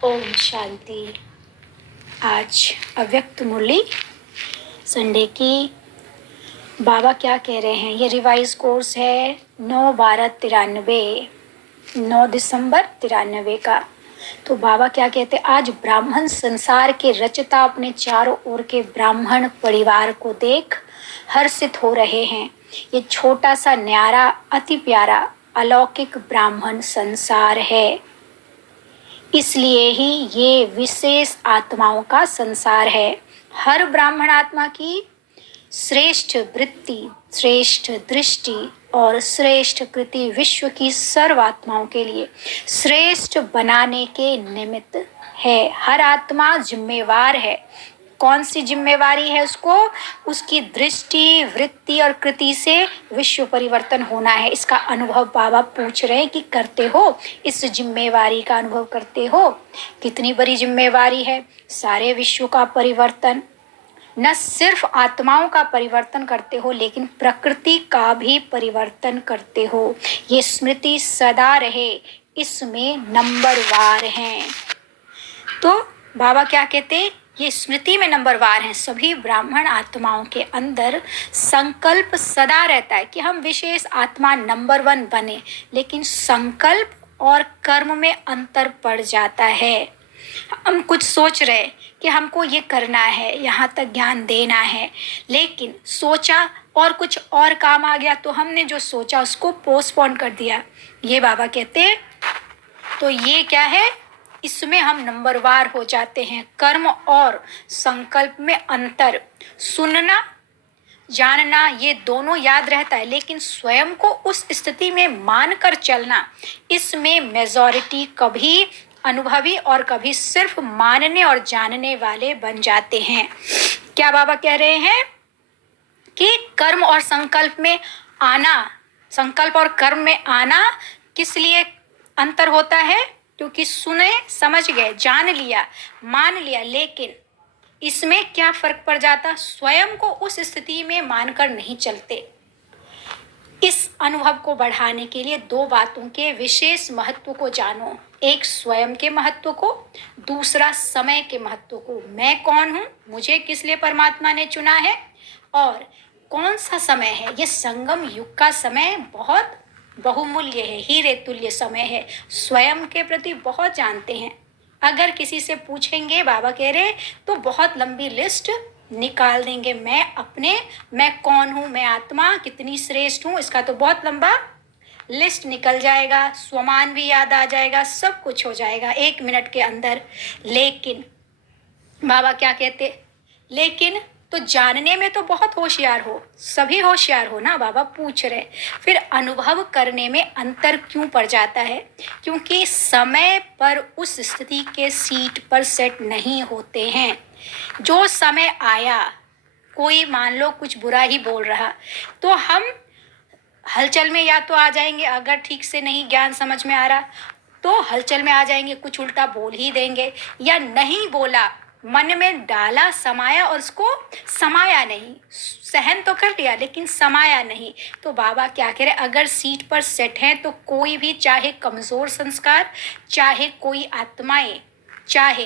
ओम शांति। आज अव्यक्त मुरली संडे की। बाबा क्या कह रहे हैं? ये रिवाइज कोर्स है 9/12/93, 9 दिसंबर 93 का। तो बाबा क्या कहते हैं? आज ब्राह्मण संसार के रचता अपने चारों ओर के ब्राह्मण परिवार को देख हर्षित हो रहे हैं। ये छोटा सा न्यारा अति प्यारा अलौकिक ब्राह्मण संसार है, इसलिए ही ये विशेष आत्माओं का संसार है। हर ब्राह्मण आत्मा की श्रेष्ठ वृत्ति, श्रेष्ठ दृष्टि और श्रेष्ठ कृति विश्व की सर्व आत्माओं के लिए श्रेष्ठ बनाने के निमित्त है। हर आत्मा जिम्मेवार है। कौन सी जिम्मेवारी है उसको? उसकी दृष्टि, वृत्ति और कृति से विश्व परिवर्तन होना है। इसका अनुभव बाबा पूछ रहे हैं कि करते हो? इस जिम्मेवारी का अनुभव करते हो? कितनी बड़ी जिम्मेवारी है। सारे विश्व का परिवर्तन, न सिर्फ आत्माओं का परिवर्तन करते हो लेकिन प्रकृति का भी परिवर्तन करते हो। ये स्मृति सदा रहे, इसमें नंबरवार हैं। तो बाबा क्या कहते? ये स्मृति में नंबरवार हैं। सभी ब्राह्मण आत्माओं के अंदर संकल्प सदा रहता है कि हम विशेष आत्मा नंबर 1 बने, लेकिन संकल्प और कर्म में अंतर पड़ जाता है। हम कुछ सोच रहे कि हमको ये करना है, यहाँ तक ज्ञान देना है, लेकिन सोचा और कुछ और काम आ गया तो हमने जो सोचा उसको पोस्टपोन कर दिया। ये बाबा कहते तो ये क्या है? इसमें हम नंबरवार हो जाते हैं। कर्म और संकल्प में अंतर, सुनना जानना ये दोनों याद रहता है, लेकिन स्वयं को उस स्थिति में मानकर चलना, इसमें मेजॉरिटी कभी अनुभवी और कभी सिर्फ मानने और जानने वाले बन जाते हैं। क्या बाबा कह रहे हैं कि कर्म और संकल्प में आना, संकल्प और कर्म में आना किस लिए अंतर होता है? क्योंकि सुने, समझ गए, जान लिया, मान लिया, लेकिन इसमें क्या फर्क पड़ जाता? स्वयं को उस स्थिति में मानकर नहीं चलते। इस अनुभव को बढ़ाने के लिए 2 बातों के विशेष महत्व को जानो। एक स्वयं के महत्व को, दूसरा समय के महत्व को। मैं कौन हूँ, मुझे किस लिए परमात्मा ने चुना है और कौन सा समय है। ये संगम युग का समय बहुत बहुमूल्य है, हीरे तुल्य समय है। स्वयं के प्रति बहुत जानते हैं। अगर किसी से पूछेंगे बाबा कह रहे तो बहुत लंबी लिस्ट निकाल देंगे। मैं कौन हूँ, मैं आत्मा कितनी श्रेष्ठ हूँ, इसका तो बहुत लंबा लिस्ट निकल जाएगा। स्वमान भी याद आ जाएगा, सब कुछ हो जाएगा 1 मिनट के अंदर। लेकिन बाबा क्या कहते? लेकिन तो जानने में तो बहुत होशियार हो, सभी होशियार हो ना, बाबा पूछ रहे। फिर अनुभव करने में अंतर क्यों पड़ जाता है? क्योंकि समय पर उस स्थिति के सीट पर सेट नहीं होते हैं। जो समय आया, कोई मान लो कुछ बुरा ही बोल रहा, तो हम हलचल में या तो आ जाएंगे, अगर ठीक से नहीं ज्ञान समझ में आ रहा तो हलचल में आ जाएंगे, कुछ उल्टा बोल ही देंगे। या नहीं बोला, मन में डाला, समाया और उसको समाया नहीं, सहन तो कर लिया लेकिन समाया नहीं। तो बाबा क्या कह रहे? अगर सीट पर सेट हैं तो कोई भी, चाहे कमजोर संस्कार, चाहे कोई आत्माएं, चाहे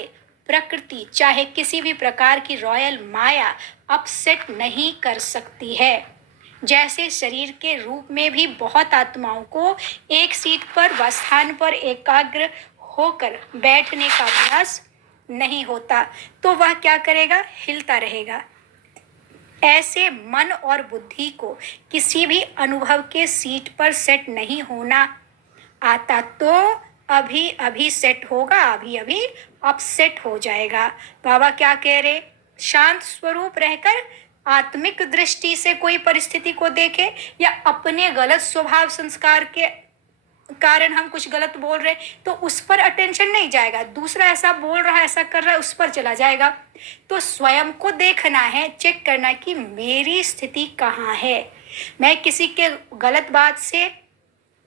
प्रकृति, चाहे किसी भी प्रकार की रॉयल माया अपसेट नहीं कर सकती है। जैसे शरीर के रूप में भी बहुत आत्माओं को एक सीट पर व स्थान पर एकाग्र होकर बैठने का अभ्यास नहीं होता, तो वह क्या करेगा? हिलता रहेगा। ऐसे मन और बुद्धि को किसी भी अनुभव के सीट पर सेट नहीं होना आता तो अभी अभी सेट होगा, अभी अभी अपसेट हो जाएगा। बाबा क्या कह रहे? शांत स्वरूप रहकर आत्मिक दृष्टि से कोई परिस्थिति को देखे, या अपने गलत स्वभाव संस्कार के कारण हम कुछ गलत बोल रहे तो उस पर अटेंशन नहीं जाएगा। दूसरा ऐसा बोल रहा है, ऐसा कर रहा है, उस पर चला जाएगा। तो स्वयं को देखना है, चेक करना कि मेरी स्थिति कहाँ है। मैं किसी के गलत बात से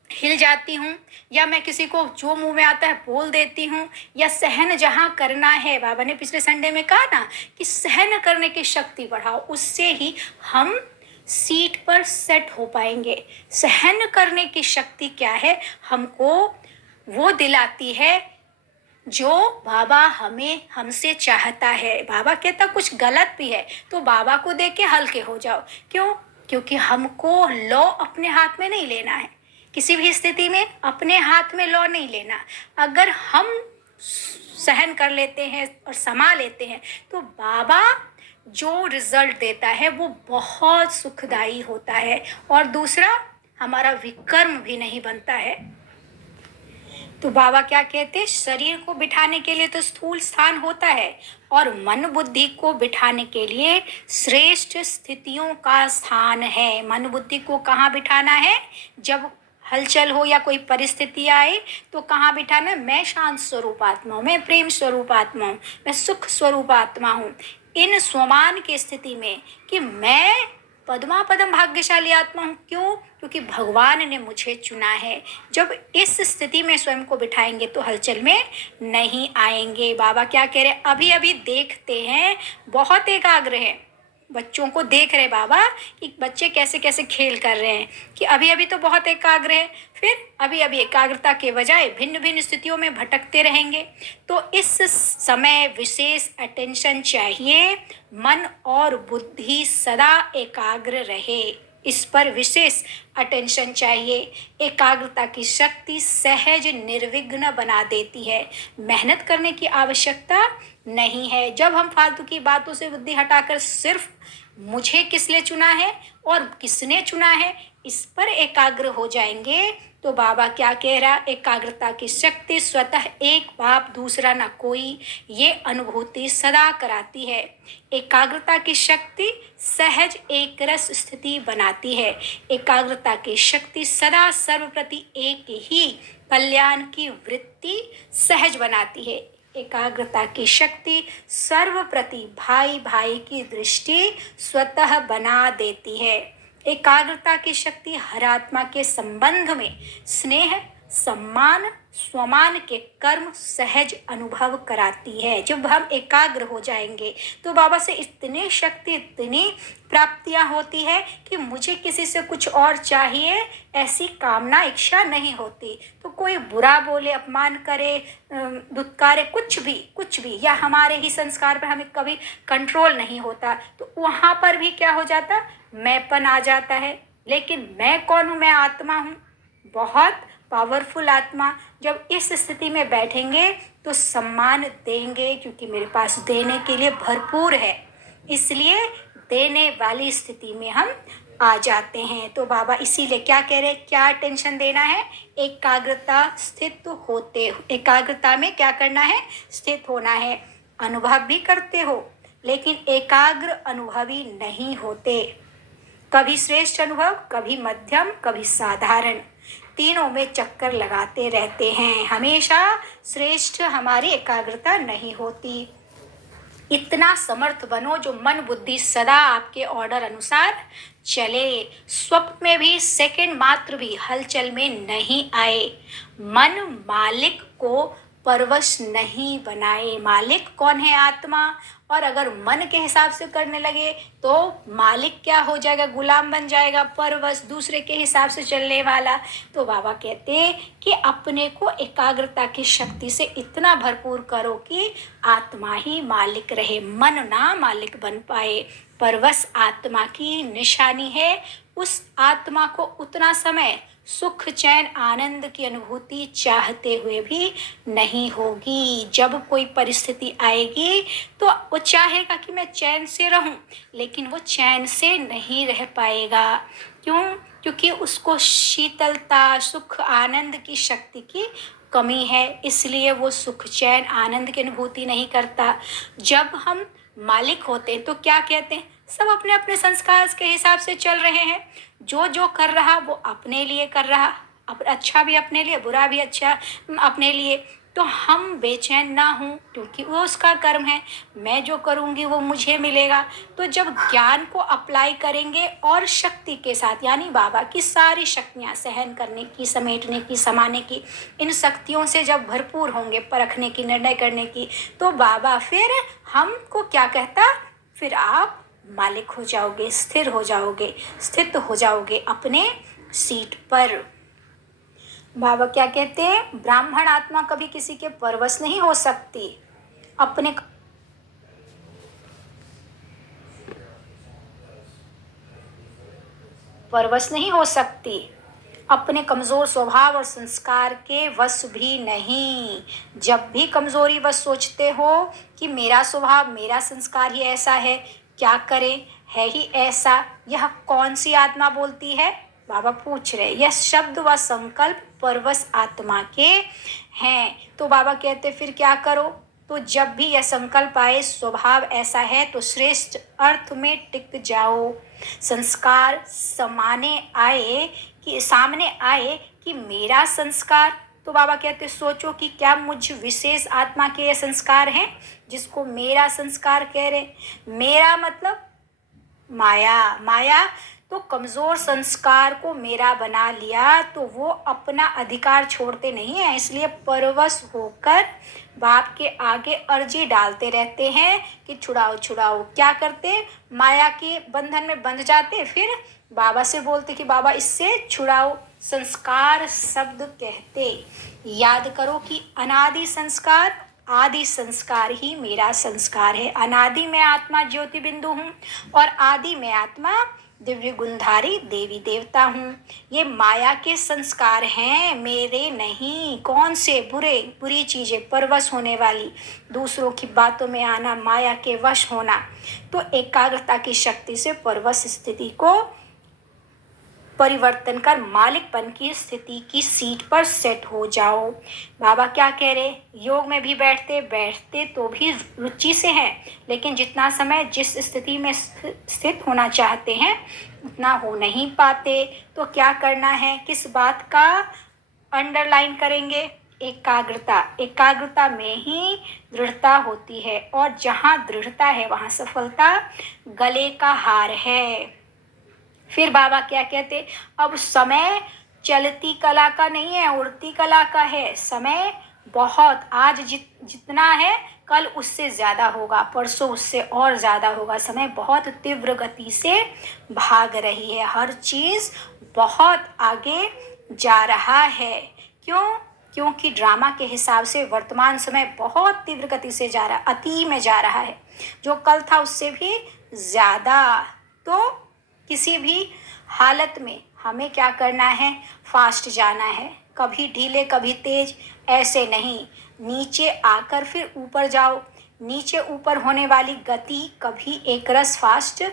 हिल जाती हूँ, या मैं किसी को जो मुंह में आता है बोल देती हूँ, या सहन जहाँ करना है, बाबा ने पिछले संडे में कहा ना कि सहन करने की शक्ति बढ़ाओ, उससे ही हम सीट पर सेट हो पाएंगे। सहन करने की शक्ति क्या है? हमको वो दिलाती है जो बाबा हमें हमसे चाहता है। बाबा कहता कुछ गलत भी है तो बाबा को देख के हल्के हो जाओ। क्यों? क्योंकि हमको लॉ अपने हाथ में नहीं लेना है, किसी भी स्थिति में अपने हाथ में लॉ नहीं लेना। अगर हम सहन कर लेते हैं और समा लेते हैं तो बाबा जो रिजल्ट देता है वो बहुत सुखदायी होता है। और दूसरा, हमारा विकर्म भी नहीं बनता है। तो बाबा क्या कहते हैं, शरीर को बिठाने के लिए तो स्थूल स्थान होता है और मन बुद्धि को बिठाने के लिए श्रेष्ठ स्थितियों का स्थान है। मन बुद्धि को कहाँ बिठाना है? जब हलचल हो या कोई परिस्थिति आए तो कहाँ बिठाना है? मैं शांत स्वरूप आत्मा हूँ, मैं प्रेम स्वरूप आत्मा हूँ, मैं सुख स्वरूप आत्मा हूँ। इन स्वमान की स्थिति में कि मैं पद्मा पदम भाग्यशाली आत्मा हूँ। क्यों? क्योंकि भगवान ने मुझे चुना है। जब इस स्थिति में स्वयं को बिठाएंगे तो हलचल में नहीं आएंगे। बाबा क्या कह रहे हैं? अभी अभी देखते हैं, बहुत एकाग्र है, बच्चों को देख रहे बाबा कि बच्चे कैसे कैसे खेल कर रहे हैं, कि अभी अभी तो बहुत एकाग्र है, फिर अभी अभी एकाग्रता के बजाय भिन्न भिन्न स्थितियों में भटकते रहेंगे। तो इस समय विशेष अटेंशन चाहिए, मन और बुद्धि सदा एकाग्र रहे, इस पर विशेष अटेंशन चाहिए। एकाग्रता की शक्ति सहज निर्विघ्न बना देती है, मेहनत करने की आवश्यकता नहीं है। जब हम फालतू की बातों से बुद्धि हटाकर सिर्फ मुझे किस लिए चुना है और किसने चुना है इस पर एकाग्र हो जाएंगे तो बाबा क्या कह रहा, एकाग्रता की शक्ति स्वतः एक बाप दूसरा ना कोई, ये अनुभूति सदा कराती है। एकाग्रता की शक्ति सहज एक रस स्थिति बनाती है। एकाग्रता की शक्ति सदा सर्वप्रति एक ही कल्याण की वृत्ति सहज बनाती है। एकाग्रता की शक्ति सर्वप्रति भाई भाई की दृष्टि स्वतः बना देती है। एकाग्रता की शक्ति हर आत्मा के संबंध में स्नेह, सम्मान, स्वमान के कर्म सहज अनुभव कराती है। जब हम एकाग्र हो जाएंगे तो बाबा से इतनी शक्ति, इतनी प्राप्तियां होती है कि मुझे किसी से कुछ और चाहिए ऐसी कामना, इच्छा नहीं होती। तो कोई बुरा बोले, अपमान करे, दुत्कारे, कुछ भी या हमारे ही संस्कार पर हमें कभी कंट्रोल नहीं होता तो वहाँ पर भी क्या हो जाता, मैंपन आ जाता है। लेकिन मैं कौन हूँ? मैं आत्मा हूँ, बहुत पावरफुल आत्मा। जब इस स्थिति में बैठेंगे तो सम्मान देंगे, क्योंकि मेरे पास देने के लिए भरपूर है, इसलिए देने वाली स्थिति में हम आ जाते हैं। तो बाबा इसीलिए क्या कह रहे हैं, क्या टेंशन देना है? एकाग्रता स्थित होते, एकाग्रता में क्या करना है? स्थित होना है। अनुभव भी करते हो लेकिन एकाग्र अनुभवी नहीं होते, कभी श्रेष्ठ अनुभव, कभी मध्यम, कभी साधारण, तीनों में चक्कर लगाते रहते हैं। हमेशा श्रेष्ठ हमारी एकाग्रता नहीं होती। इतना समर्थ बनो जो मन बुद्धि सदा आपके ऑर्डर अनुसार चले, स्वप्न में भी सेकंड मात्र भी हलचल में नहीं आए, मन मालिक को परवश नहीं बनाए। मालिक कौन है? आत्मा। और अगर मन के हिसाब से करने लगे तो मालिक क्या हो जाएगा? गुलाम बन जाएगा, परवश, दूसरे के हिसाब से चलने वाला। तो बाबा कहते हैं कि अपने को एकाग्रता की शक्ति से इतना भरपूर करो कि आत्मा ही मालिक रहे, मन ना मालिक बन पाए। परवश आत्मा की निशानी है। उस आत्मा को उतना समय सुख, चैन, आनंद की अनुभूति चाहते हुए भी नहीं होगी। जब कोई परिस्थिति आएगी तो वो चाहेगा कि मैं चैन से रहूं, लेकिन वो चैन से नहीं रह पाएगा। क्यों? क्योंकि उसको शीतलता, सुख, आनंद की शक्ति की कमी है, इसलिए वो सुख, चैन, आनंद की अनुभूति नहीं करता। जब हम मालिक होते हैं तो क्या कहते हैं, सब अपने अपने संस्कार के हिसाब से चल रहे हैं, जो जो कर रहा वो अपने लिए कर रहा, अच्छा भी अपने लिए, बुरा भी अच्छा अपने लिए। तो हम बेचैन ना हों क्योंकि वो उसका कर्म है, मैं जो करूँगी वो मुझे मिलेगा। तो जब ज्ञान को अप्लाई करेंगे और शक्ति के साथ, यानी बाबा की सारी शक्तियाँ सहन करने की, समेटने की, समाने की, इन शक्तियों से जब भरपूर होंगे, परखने की, निर्णय करने की, तो बाबा फिर हमको क्या कहता, फिर आप मालिक हो जाओगे, स्थिर हो जाओगे, स्थित हो जाओगे अपने सीट पर। बाबा क्या कहते हैं, ब्राह्मण आत्मा कभी किसी के परवश नहीं हो सकती, अपने परवश नहीं हो सकती, अपने कमज़ोर स्वभाव और संस्कार के वश भी नहीं। जब भी कमज़ोरी वश सोचते हो कि मेरा स्वभाव मेरा संस्कार ही ऐसा है, क्या करें, है ही ऐसा, यह कौन सी आत्मा बोलती है? बाबा पूछ रहे, यह शब्द व संकल्प परवश आत्मा के हैं। तो बाबा कहते फिर क्या करो? तो जब भी यह संकल्प आए स्वभाव ऐसा है तो श्रेष्ठ अर्थ में टिक जाओ। संस्कार सामने आए कि मेरा संस्कार, तो बाबा कहते सोचो कि क्या मुझ विशेष आत्मा के ये संस्कार हैं जिसको मेरा संस्कार कह रहे। मेरा मतलब माया तो कमज़ोर संस्कार को मेरा बना लिया तो वो अपना अधिकार छोड़ते नहीं है, इसलिए परवश होकर बाप के आगे अर्जी डालते रहते हैं कि छुड़ाओ छुड़ाओ। क्या करते, माया के बंधन में बंध जाते, फिर बाबा से बोलते कि बाबा इससे छुड़ाओ। संस्कार शब्द कहते, याद करो कि अनादि संस्कार आदि संस्कार ही मेरा संस्कार है। अनादि में आत्मा ज्योति बिंदु हूँ और आदि में आत्मा दिव्य गुणधारी देवी देवता हूँ। ये माया के संस्कार हैं, मेरे नहीं। कौन से? बुरी चीज़ें, परवश होने वाली, दूसरों की बातों में आना, माया के वश होना। तो एकाग्रता की शक्ति से परवश स्थिति को परिवर्तन कर मालिकपन की स्थिति की सीट पर सेट हो जाओ। बाबा क्या कह रहे, योग में भी बैठते तो भी रुचि से हैं, लेकिन जितना समय जिस स्थिति में स्थित होना चाहते हैं उतना हो नहीं पाते। तो क्या करना है, किस बात का अंडरलाइन करेंगे? एकाग्रता में ही दृढ़ता होती है, और जहाँ दृढ़ता है वहाँ सफलता गले का हार है। फिर बाबा क्या कहते, अब समय चलती कला का नहीं है, उड़ती कला का है। समय बहुत, आज जितना है कल उससे ज़्यादा होगा, परसों उससे और ज़्यादा होगा। समय बहुत तीव्र गति से भाग रही है, हर चीज़ बहुत आगे जा रहा है। क्यों? क्योंकि ड्रामा के हिसाब से वर्तमान समय बहुत तीव्र गति से जा रहा, अति में जा रहा है। जो कल था उससे भी ज़्यादा। तो किसी भी हालत में हमें क्या करना है, फास्ट जाना है, कभी ढीले कभी तेज, ऐसे नहीं। नीचे आकर फिर ऊपर जाओ। नीचे ऊपर होने वाली गति कभी एक रस फास्ट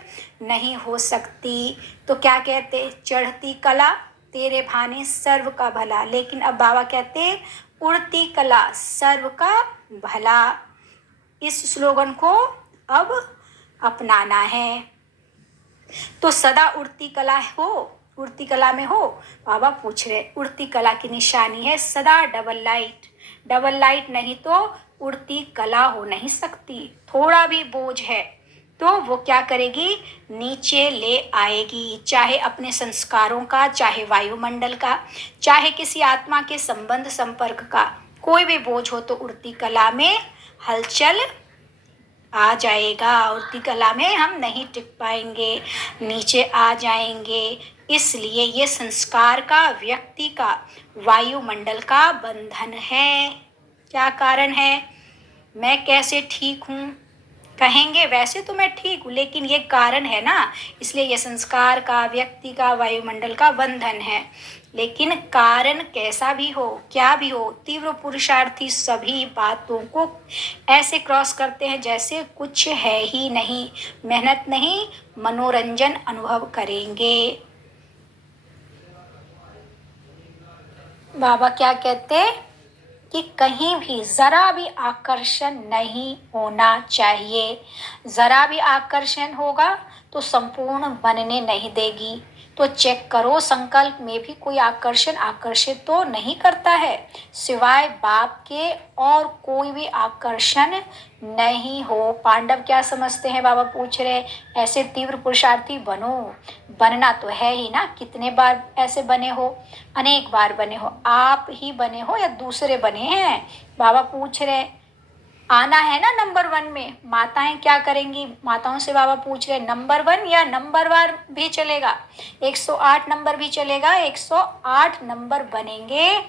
नहीं हो सकती। तो क्या कहते, चढ़ती कला तेरे भाने सर्व का भला। लेकिन अब बाबा कहते उड़ती कला सर्व का भला। इस स्लोगन को अब अपनाना है। तो सदा उड़ती कला उड़ती कला में हो। बाबा पूछ रहे, उड़ती कला की निशानी है सदा डबल लाइट नहीं तो उड़ती कला हो नहीं सकती। थोड़ा भी बोझ है तो वो क्या करेगी, नीचे ले आएगी, चाहे अपने संस्कारों का, चाहे वायुमंडल का, चाहे किसी आत्मा के संबंध संपर्क का। कोई भी बोझ हो तो उड़ती कला में हलचल आ जाएगा। उड़ती कला में हम नहीं टिक पाएंगे, नीचे आ जाएंगे। इसलिए ये संस्कार का, व्यक्ति का, वायुमंडल का बंधन है। क्या कारण है? मैं कैसे ठीक हूँ कहेंगे, वैसे तो मैं ठीक हूँ, लेकिन ये कारण है ना, इसलिए ये संस्कार का, व्यक्ति का, वायुमंडल का बंधन है। लेकिन कारण कैसा भी हो, क्या भी हो, तीव्र पुरुषार्थी सभी बातों को ऐसे क्रॉस करते हैं जैसे कुछ है ही नहीं। मेहनत नहीं, मनोरंजन अनुभव करेंगे। बाबा क्या कहते कि कहीं भी जरा भी आकर्षण नहीं होना चाहिए। जरा भी आकर्षण होगा तो संपूर्ण बनने नहीं देगी। तो चेक करो, संकल्प में भी कोई आकर्षण आकर्षित तो नहीं करता है, सिवाय बाप के और कोई भी आकर्षण नहीं हो। पांडव क्या समझते हैं, बाबा पूछ रहे, ऐसे तीव्र पुरुषार्थी बनो। बनना तो है ही ना, कितने बार ऐसे बने हो, अनेक बार बने हो। आप ही बने हो या दूसरे बने हैं? बाबा पूछ रहे, आना है ना नंबर 1 में। माताएं क्या करेंगी, माताओं से बाबा पूछ रहे नंबर 1 या नंबर वार भी चलेगा, 108 नंबर भी चलेगा, 108 नंबर बनेंगे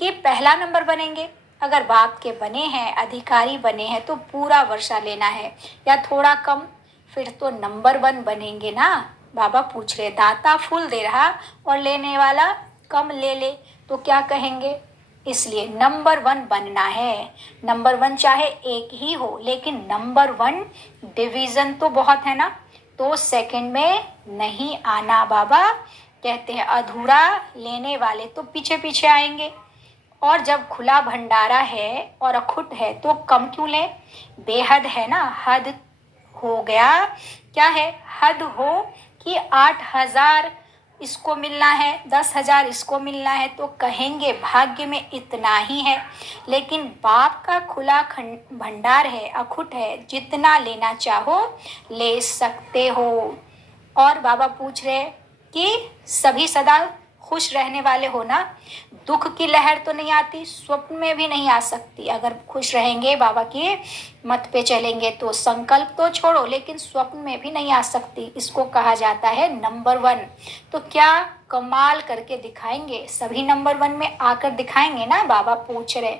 कि पहला नंबर बनेंगे। अगर बाप के बने हैं, अधिकारी बने हैं तो पूरा वर्षा लेना है, या थोड़ा कम, फिर तो नंबर 1 बनेंगे ना। बाबा पूछ रहे, दाता फुल दे रहा और लेने वाला कम ले ले तो क्या कहेंगे। इसलिए नंबर 1 बनना है। नंबर 1 चाहे एक ही हो, लेकिन नंबर 1 डिवीजन तो बहुत है ना, तो सेकंड में नहीं आना। बाबा कहते हैं अधूरा लेने वाले तो पीछे पीछे आएंगे, और जब खुला भंडारा है और अखुट है तो कम क्यों ले। बेहद है ना, हद हो गया, क्या है, हद हो कि 8,000 इसको मिलना है, 10,000 इसको मिलना है, तो कहेंगे भाग्य में इतना ही है। लेकिन बाप का खुला भंडार है, अखुट है, जितना लेना चाहो ले सकते हो। और बाबा पूछ रहे कि सभी सदा खुश रहने वाले हो ना। दुख की लहर तो नहीं आती, स्वप्न में भी नहीं आ सकती। अगर खुश रहेंगे, बाबा के मत पे चलेंगे तो संकल्प तो छोड़ो, लेकिन स्वप्न में भी नहीं आ सकती। इसको कहा जाता है नंबर 1। तो क्या कमाल करके दिखाएंगे, सभी नंबर 1 में आकर दिखाएंगे ना, बाबा पूछ रहे।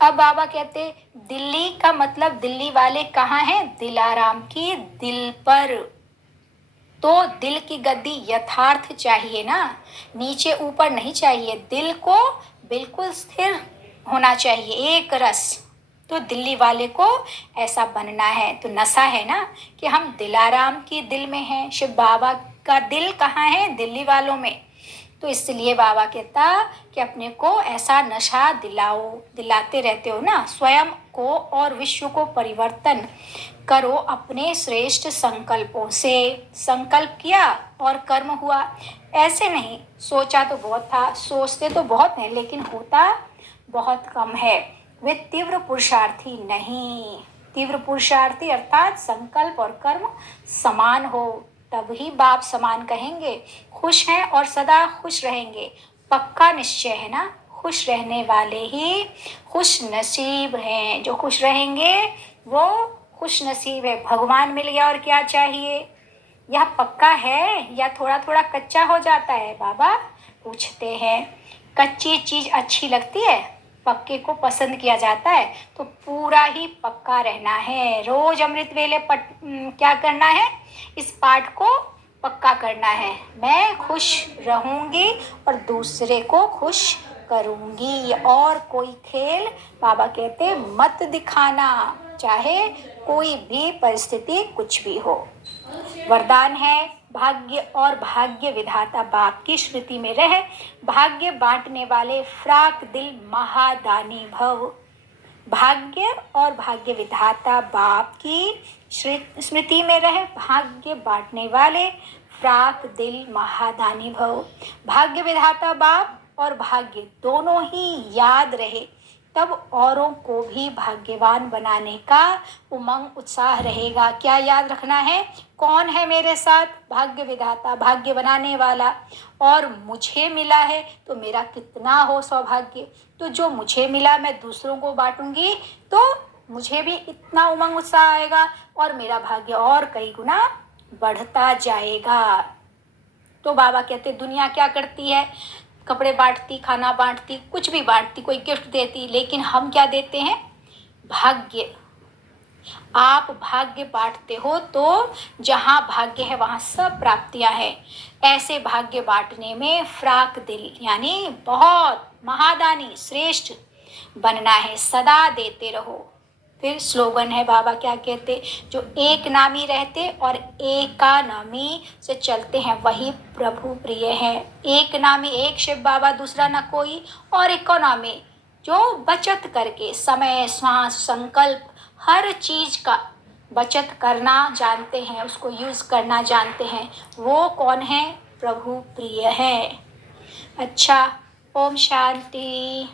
अब बाबा कहते दिल्ली का मतलब दिल्ली वाले कहाँ हैं, दिलाराम की दिल पर। तो दिल की गद्दी यथार्थ चाहिए ना, नीचे ऊपर नहीं चाहिए, दिल को बिल्कुल स्थिर होना चाहिए, एक रस। तो दिल्ली वाले को ऐसा बनना है। तो नशा है ना कि हम दिलाराम की दिल में हैं, शिव बाबा का दिल कहाँ है, दिल्ली वालों में। तो इसलिए बाबा कहता कि अपने को ऐसा नशा दिलाओ, दिलाते रहते हो ना, स्वयं को और विश्व को परिवर्तन करो अपने श्रेष्ठ संकल्पों से। संकल्प किया और कर्म हुआ, ऐसे नहीं सोचा तो बहुत था, सोचते तो बहुत है, लेकिन होता बहुत कम है। वे तीव्र पुरुषार्थी नहीं, तीव्र पुरुषार्थी अर्थात संकल्प और कर्म समान हो, तभी बाप समान कहेंगे। खुश हैं और सदा खुश रहेंगे, पक्का निश्चय है ना। खुश रहने वाले ही खुश नसीब हैं, जो खुश रहेंगे वो खुश नसीब है। भगवान मिल गया और क्या चाहिए। यह पक्का है या थोड़ा थोड़ा कच्चा हो जाता है, बाबा पूछते हैं। कच्ची चीज अच्छी लगती है, पक्के को पसंद किया जाता है, तो पूरा ही पक्का रहना है। रोज अमृत वेले क्या करना है, इस पाठ को पक्का करना है। मैं खुश रहूंगी और दूसरे को खुश करूंगी। और कोई खेल बाबा कहते मत दिखाना, चाहे कोई भी परिस्थिति कुछ भी हो। वरदान है भाग्य और भाग्य विधाता बाप की स्मृति में रहे, भाग्य बांटने वाले फ्राक दिल महादानी भव। भाग्य और भाग्य विधाता बाप की स्मृति में रहे, भाग्य बांटने वाले फ्राक दिल महादानी भव। भाग्य विधाता बाप और भाग्य दोनों ही याद रहे, तब औरों को भी भाग्यवान बनाने का उमंग उत्साह रहेगा। क्या याद रखना है, कौन है मेरे साथ, भाग्य विधाता, भाग्य बनाने वाला, और मुझे मिला है तो मेरा कितना हो सौभाग्य। तो जो मुझे मिला मैं दूसरों को बांटूंगी तो मुझे भी इतना उमंग उत्साह आएगा और मेरा भाग्य और कई गुना बढ़ता जाएगा। तो बाबा कहते दुनिया क्या करती है, कपड़े बांटती, खाना बांटती, कुछ भी बांटती, कोई गिफ्ट देती, लेकिन हम क्या देते हैं, भाग्य। आप भाग्य बांटते हो तो जहाँ भाग्य है वहाँ सब प्राप्तियां हैं। ऐसे भाग्य बांटने में फ्राक दिल यानी बहुत महादानी श्रेष्ठ बनना है, सदा देते रहो। फिर स्लोगन है, बाबा क्या कहते, जो एक नामी रहते और एकानामी से चलते हैं वही प्रभु प्रिय है। एक नामी एक शिव बाबा, दूसरा न कोई, और इकोनॉमी जो बचत करके समय श्वास संकल्प हर चीज का बचत करना जानते हैं, उसको यूज करना जानते हैं, वो कौन है, प्रभु प्रिय है। अच्छा, ओम शांति।